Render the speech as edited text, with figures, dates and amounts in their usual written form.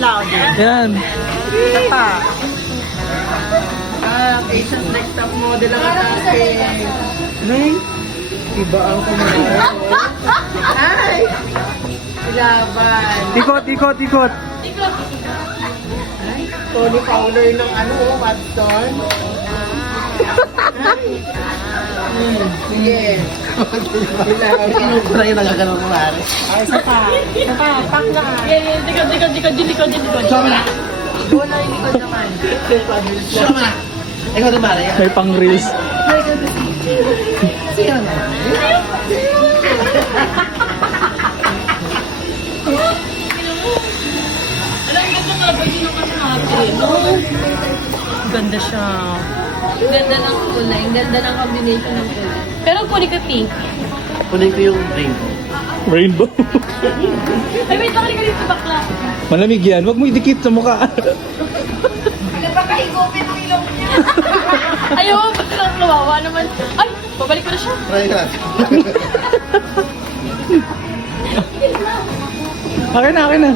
louder. Yan. Isa pa. Asian next top model ang ating. Ring. Iba ang kumain. Ay! Laban. Ikot, ikot, ikot. Tony Fowler ng Watson. Sige. Pinukura yung nagagalaw ko mare. Ay, isa pa. Isa pa. Pak na. Show mo na. Wala yung likod naman. Show mo na. Ikaw na mare. May pang reels. Siya na. Ganda siya. Ganda ng kulay. Ganda ng combination ng kulay. Pero kunin ko pink. Kunin ko yung rainbow. Rainbow. Ay, wait, bakit ka dito bakla? Malamig yan. Huwag mo idikit sa mukha. Napakahigupin ang ilong niya. Ayaw, bakla, kawawa naman. Ay, babalik ko na siya. Try natin. Akin na, akin na.